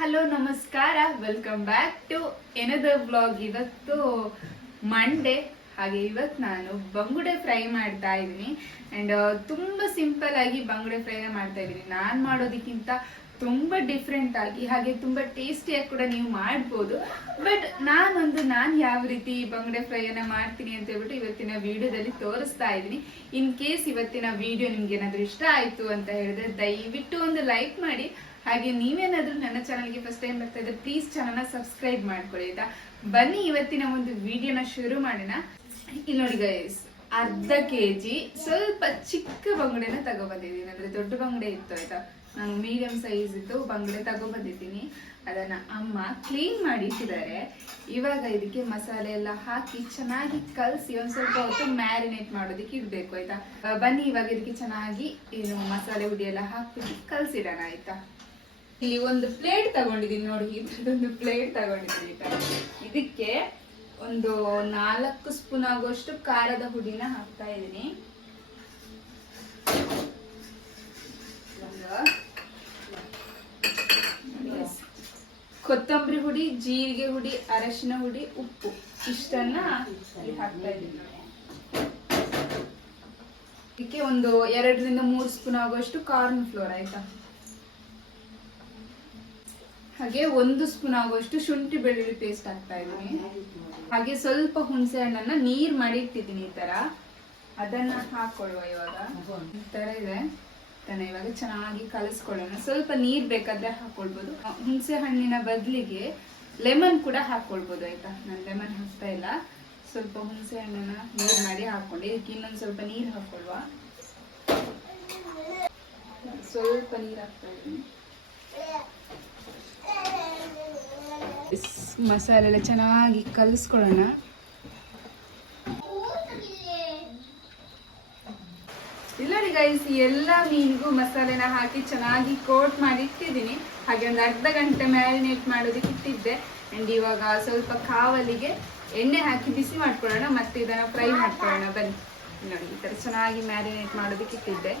Hello ನಮಸ್ಕಾರ, welcome back to another blog. ಇವತ್ತು Monday, ಹಾಗೆ ಇವತ್ತು ನಾನು ಬಂಗುಡೆ ಫ್ರೈ ಮಾಡ್ತಾ ಇದ್ದೀನಿ. ಅಂಡ್ ತುಂಬ ಸಿಂಪಲ್ ಆಗಿ ಬಂಗುಡೆ ಫ್ರೈನ ಮಾಡ್ತಾ ಇದ್ದೀನಿ. ನಾನು ಮಾಡೋದಕ್ಕಿಂತ ತುಂಬ ಡಿಫ್ರೆಂಟ್ ಆಗಿ ಹಾಗೆ ತುಂಬ ಟೇಸ್ಟಿಯಾಗಿ ಕೂಡ ನೀವು ಮಾಡ್ಬೋದು. ಬಟ್ ನಾನು ಯಾವ ರೀತಿ ಬಂಗುಡೆ ಫ್ರೈಯನ್ನು ಮಾಡ್ತೀನಿ ಅಂತ ಹೇಳ್ಬಿಟ್ಟು ಇವತ್ತಿನ ವಿಡಿಯೋದಲ್ಲಿ ತೋರಿಸ್ತಾ ಇದ್ದೀನಿ. ಇನ್ ಕೇಸ್ ಇವತ್ತಿನ ವಿಡಿಯೋ ನಿಮ್ಗೆ ಏನಾದರೂ ಇಷ್ಟ ಆಯಿತು ಅಂತ ಹೇಳಿದ್ರೆ ದಯವಿಟ್ಟು ಒಂದು ಲೈಕ್ ಮಾಡಿ. ಹಾಗೆ ನೀವೇನಾದ್ರೂ ನನ್ನ ಚಾನಲ್ಗೆ ಫಸ್ಟ್ ಟೈಮ್ ಬರ್ತಾ ಇದ್ರೆ ಪ್ಲೀಸ್ ಚಾನಲ್ನ ಸಬ್ಸ್ಕ್ರೈಬ್ ಮಾಡ್ಕೊಳ್ಳಿ ಆಯ್ತಾ. ಬನ್ನಿ ಇವತ್ತಿನ ಒಂದು ವಿಡಿಯೋನ ಶುರು ಮಾಡೋಣ. ಇಲ್ಲಿ ನೋಡಿ ಗೈಸ್, ಅರ್ಧ kg ಸ್ವಲ್ಪ ಚಿಕ್ಕ ಬಂಗುಡೆನ ತಗೊಬಂದಿದ್ದೀನಿ. ಅಂದ್ರೆ ದೊಡ್ಡ ಬಂಗುಡೆ ಇತ್ತು ಆಯ್ತಾ, ನಾನು ಮೀಡಿಯಂ ಸೈಜ್ ಇತ್ತು ಬಂಗುಡೆ ತಗೊಬಂದಿದ್ದೀನಿ. ಅದನ್ನ ಅಮ್ಮ ಕ್ಲೀನ್ ಮಾಡಿ ಇಟ್ಟಿದ್ದಾರೆ. ಇವಾಗ ಇದಕ್ಕೆ ಮಸಾಲೆ ಎಲ್ಲ ಹಾಕಿ ಚೆನ್ನಾಗಿ ಕಲಸಿ ಒಂದ್ ಸ್ವಲ್ಪ ಹೊತ್ತು ಮ್ಯಾರಿನೇಟ್ ಮಾಡೋದಕ್ಕೆ ಇಡ್ಬೇಕು ಆಯ್ತಾ. ಬನ್ನಿ ಇವಾಗ ಇದಕ್ಕೆ ಚೆನ್ನಾಗಿ ಏನು ಮಸಾಲೆ ಹುಡಿ ಎಲ್ಲ ಹಾಕ್ಬಿಟ್ಟು ಕಲ್ಸಿಡೋಣ ಆಯ್ತಾ. ಇಲ್ಲಿ ಒಂದು ಪ್ಲೇಟ್ ತಗೊಂಡಿದ್ದೀನಿ ನೋಡಿ, ಇದ್ರದೊಂದು ಪ್ಲೇಟ್ ತಗೊಂಡಿದ್ದೀನಿ ಆಯ್ತಾ. ಇದಕ್ಕೆ ಒಂದು 4 ಸ್ಪೂನ್ ಆಗುವಷ್ಟು ಖಾರದ ಹುಡಿನ ಹಾಕ್ತಾ ಇದ್ದೀನಿ. ಕೊತ್ತಂಬರಿ ಹುಡಿ, ಜೀರಿಗೆ ಹುಡಿ, ಅರಶಿನ ಹುಡಿ, ಉಪ್ಪು ಇಷ್ಟನ್ನ ಹಾಕ್ತಾ ಇದ್ದೀನಿ. ಇದಕ್ಕೆ ಒಂದು 2 ರಿಂದ 3 ಸ್ಪೂನ್ ಆಗುವಷ್ಟು ಕಾರ್ನ್ ಫ್ಲೋರ್ ಆಯ್ತಾ. ಹಾಗೆ 1 ಸ್ಪೂನ್ ಆಗುವಷ್ಟು ಶುಂಠಿ ಬೆಳ್ಳುಳ್ಳಿ ಪೇಸ್ಟ್ ಹಾಕ್ತಾ ಇದ್ದೀನಿ. ಹಾಗೆ ಸ್ವಲ್ಪ ಹುಣಸೆ ಹಣ್ಣನ್ನ ನೀರ್ ಮಾಡಿ ಇಟ್ಟಿದ್ದೀನಿ ಈ ತರ, ಅದನ್ನ ಹಾಕೊಳ್ಳುವ. ಇವಾಗ ಈ ತರ ಇದೆ ತಾನೆ. ಇವಾಗ ಚೆನ್ನಾಗಿ ಕಲಸ್ಕೊಳ್ಳೋಣ. ಸ್ವಲ್ಪ ನೀರ್ ಬೇಕಾದ್ರೆ ಹಾಕೊಳ್ಬಹುದು. ಹುಣಸೆ ಹಣ್ಣಿನ ಬದಲಿಗೆ ಲೆಮನ್ ಕೂಡ ಹಾಕೊಳ್ಬಹುದು ಆಯ್ತಾ. ನಾನು ಲೆಮನ್ ಹಾಕ್ತಾ ಇಲ್ಲ, ಸ್ವಲ್ಪ ಹುಣಸೆ ಹಣ್ಣನ್ನ ನೀರ್ ಮಾಡಿ ಹಾಕೊಂಡೆ. ಇದಕ್ಕೆ ಇನ್ನೊಂದ್ ಸ್ವಲ್ಪ ನೀರ್ ಹಾಕೊಳ್ವ. ಸ್ವಲ್ಪ ನೀರ್ ಹಾಕ್ತಾ ಇದ್ದೀನಿ. ಮಸಾಲೆ ಎಲ್ಲ ಚೆನ್ನಾಗಿ ಕಲಿಸ್ಕೊಳ್ಳೋಣ. ಇಲ್ಲ ರೀ ಗೈಸ್, ಎಲ್ಲ ಮೀನಿಗೂ ಮಸಾಲೆನ ಹಾಕಿ ಚೆನ್ನಾಗಿ ಕೋಟ್ ಮಾಡಿ ಇಟ್ಟಿದ್ದೀನಿ. ಹಾಗೆ ಒಂದು ಅರ್ಧ ಗಂಟೆ ಮ್ಯಾರಿನೇಟ್ ಮಾಡೋದಕ್ಕೆ ಇಟ್ಟಿದ್ದೆ. ಅಂಡ್ ಇವಾಗ ಸ್ವಲ್ಪ ಕಾವಲಿಗೆ ಎಣ್ಣೆ ಹಾಕಿ ಬಿಸಿ ಮಾಡ್ಕೊಳ್ಳೋಣ, ಮತ್ತೆ ಇದನ್ನ ಫ್ರೈ ಮಾಡ್ಕೊಳ್ಳೋಣ. ಬನ್ನಿ ನೋಡಿ, ಈ ತರ ಚೆನ್ನಾಗಿ ಮ್ಯಾರಿನೇಟ್ ಮಾಡೋದಕ್ಕೆ ಇಟ್ಟಿದ್ದೆ.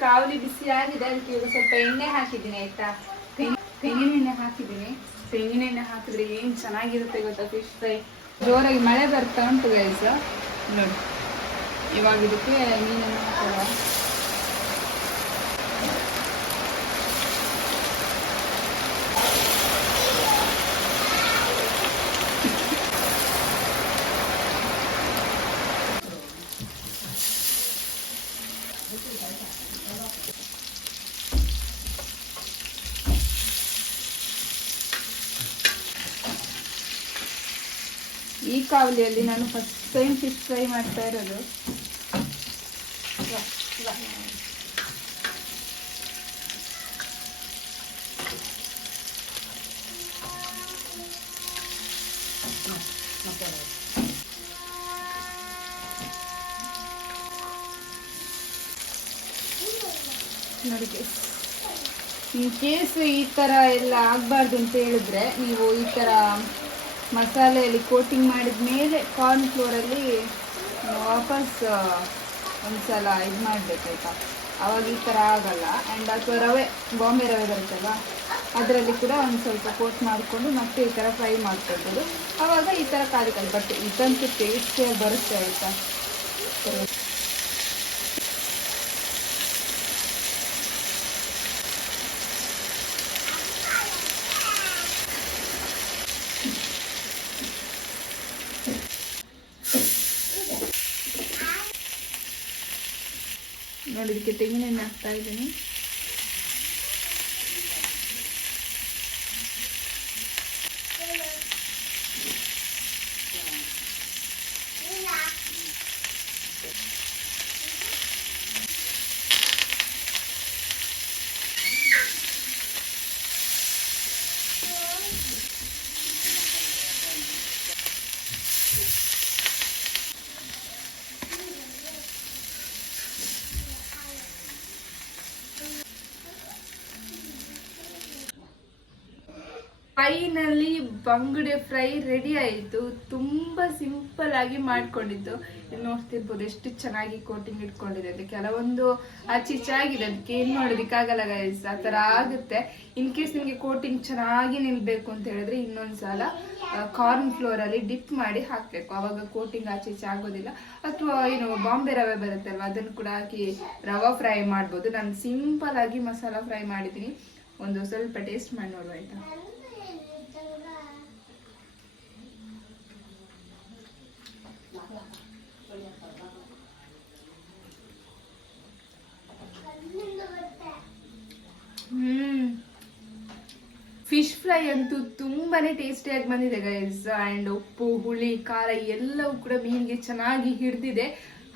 ಕಾವಲಿ ಬಿಸಿ ಆಗಿದೆ, ಅದಕ್ಕೆ ಇವಾಗ ಸ್ವಲ್ಪ ಎಣ್ಣೆ ಹಾಕಿದ್ದೀನಿ ಆಯ್ತಾ. ತೆಂಗಿನ ಎಣ್ಣೆ ಹಾಕಿದ್ದೀನಿ. ತೆಂಗಿನ ಎಣ್ಣೆ ಹಾಕಿದ್ರೆ ಏನ್ ಚೆನ್ನಾಗಿರುತ್ತೆ ಗೊತ್ತಾ ಫಿಶ್ ಫ್ರೈ. ಜೋರಾಗಿ ಮಳೆ ಬರ್ತಾ ಉಂಟು ಗೈಸ್ ನೋಡಿ. ಇವಾಗ ಇದಕ್ಕೆ ಮೀನನ್ನು ಹಾಕೋಣ. ಈ ಕಾವಲಿಯಲ್ಲಿ ನಾನು ಫಸ್ಟ್ ಟೈಮ್ ಫಿಶ್ ಫ್ರೈ ಮಾಡ್ತಾ ಇರೋದು. ನೋಡಿ ಇನ್ ಕೇಸ್ ಈ ತರ ಎಲ್ಲ ಆಗ್ಬಾರ್ದು ಅಂತ ಹೇಳಿದ್ರೆ ನೀವು ಈ ತರ ಮಸಾಲೆಯಲ್ಲಿ ಕೋಟಿಂಗ್ ಮಾಡಿದ ಮೇಲೆ ಕಾರ್ನ್ ಫ್ಲೋರಲ್ಲಿ ವಾಪಸ್ ಒಂದ್ಸಲ ಇದು ಮಾಡಬೇಕಾಯ್ತಾ. ಅವಾಗ ಈ ಥರ ಆಗಲ್ಲ. ಆ್ಯಂಡ್ ಅಥವಾ ರವೆ, ಬಾಂಬೆ ರವೆ ಬರುತ್ತಲ್ಲ, ಅದರಲ್ಲಿ ಕೂಡ ಒಂದು ಸ್ವಲ್ಪ ಕೋಟ್ ಮಾಡಿಕೊಂಡು ಮತ್ತೆ ಈ ಥರ ಫ್ರೈ ಮಾಡ್ಕೊಳ್ಬೋದು. ಆವಾಗ ಈ ಥರ ಕಾಲಿಕಲ್ಲ. ಬಟ್ ಇದಂತೂ ಟೇಸ್ಟಿಯಾಗಿ ಬರುತ್ತೆ ಆಯಿತಾ. ನೋಡಿ, ಇದಕ್ಕೆ ತೆಂಗಿನ ಎಣ್ಣೆ ಹಾಕ್ತಾ ಇದ್ದೀನಿ. ಫೈನಲಿ ಬಂಗುಡೆ ಫ್ರೈ ರೆಡಿ ಆಯಿತು. ತುಂಬ ಸಿಂಪಲ್ ಆಗಿ ಮಾಡ್ಕೊಂಡಿದ್ದು. ಇಲ್ಲಿ ನೋಡ್ತಿರ್ಬೋದು ಎಷ್ಟು ಚೆನ್ನಾಗಿ ಕೋಟಿಂಗ್ ಇಟ್ಕೊಂಡಿದೆ ಅಂತ. ಕೆಲವೊಂದು ಆಗಿದೆ, ಅದಕ್ಕೆ ಏನ್ ಮಾಡೋದಕ್ಕಾಗಲ್ಲ ಗೈಸ್, ಆ ತರ ಆಗುತ್ತೆ. ಇನ್ ಕೇಸ್ ನಿಮ್ಗೆ ಕೋಟಿಂಗ್ ಚೆನ್ನಾಗಿ ನಿಲ್ಬೇಕು ಅಂತ ಹೇಳಿದ್ರೆ ಇನ್ನೊಂದ್ಸಲ ಕಾರ್ನ್ ಫ್ಲೋರ್ ಅಲ್ಲಿ ಡಿಪ್ ಮಾಡಿ ಹಾಕ್ಬೇಕು, ಅವಾಗ ಕೋಟಿಂಗ್ ಆಚೆ ಆಗೋದಿಲ್ಲ. ಅಥವಾ ಏನು ಬಾಂಬೆ ರವೆ ಬರುತ್ತಲ್ವ, ಅದನ್ನು ಕೂಡ ಹಾಕಿ ರವಾ ಫ್ರೈ ಮಾಡ್ಬೋದು. ನಾನು ಸಿಂಪಲ್ ಆಗಿ ಮಸಾಲಾ ಫ್ರೈ ಮಾಡಿದ್ದೀನಿ, ಒಂದು ಸ್ವಲ್ಪ ಟೇಸ್ಟ್ ಮಾಡಿ ನೋಡುವ ಆಯ್ತಾ. ಫಿಶ್ ಫ್ರೈ ಅಂತೂ ತುಂಬಾನೇ ಟೇಸ್ಟಿಯಾಗಿ ಬಂದಿದೆ ಗೈಸ್. ಅಂಡ್ ಉಪ್ಪು ಹುಳಿ ಖಾರ ಎಲ್ಲವೂ ಕೂಡ ಮೀನಿಗೆ ಚೆನ್ನಾಗಿ ಹಿಡಿದಿದೆ.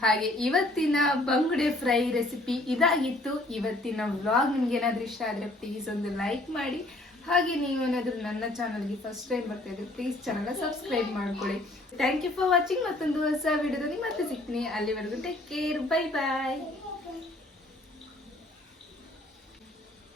ಹಾಗೆ ಇವತ್ತಿನ ಬಂಗುಡೆ ಫ್ರೈ ರೆಸಿಪಿ ಇದಾಗಿತ್ತು. ಇವತ್ತಿನ ವ್ಲಾಗ್ ನಿಮ್ಗೆ ಏನಾದ್ರೂ ಇಷ್ಟ ಆದ್ರೆ ಪ್ಲೀಸ್ ಒಂದು ಲೈಕ್ ಮಾಡಿ. ಹಾಗೆ ನೀವೇನಾದ್ರೂ ನನ್ನ ಚಾನಲ್ಗೆ ಫಸ್ಟ್ ಟೈಮ್ ಬರ್ತಾ ಇದ್ರೆ ಪ್ಲೀಸ್ ಚಾನಲ್ ಸಬ್ಸ್ಕ್ರೈಬ್ ಮಾಡ್ಕೊಳ್ಳಿ. Thank you for watching. ಮತ್ತೊಂದು ಹೊಸ ವಿಡಿಯೋದಲ್ಲಿ ಮತ್ತೆ ಸಿಗ್ತೀನಿ. ಅಲ್ಲಿವರೆಗೂ ಟೇಕ್ ಕೇರ್, ಬೈ ಬಾಯ್.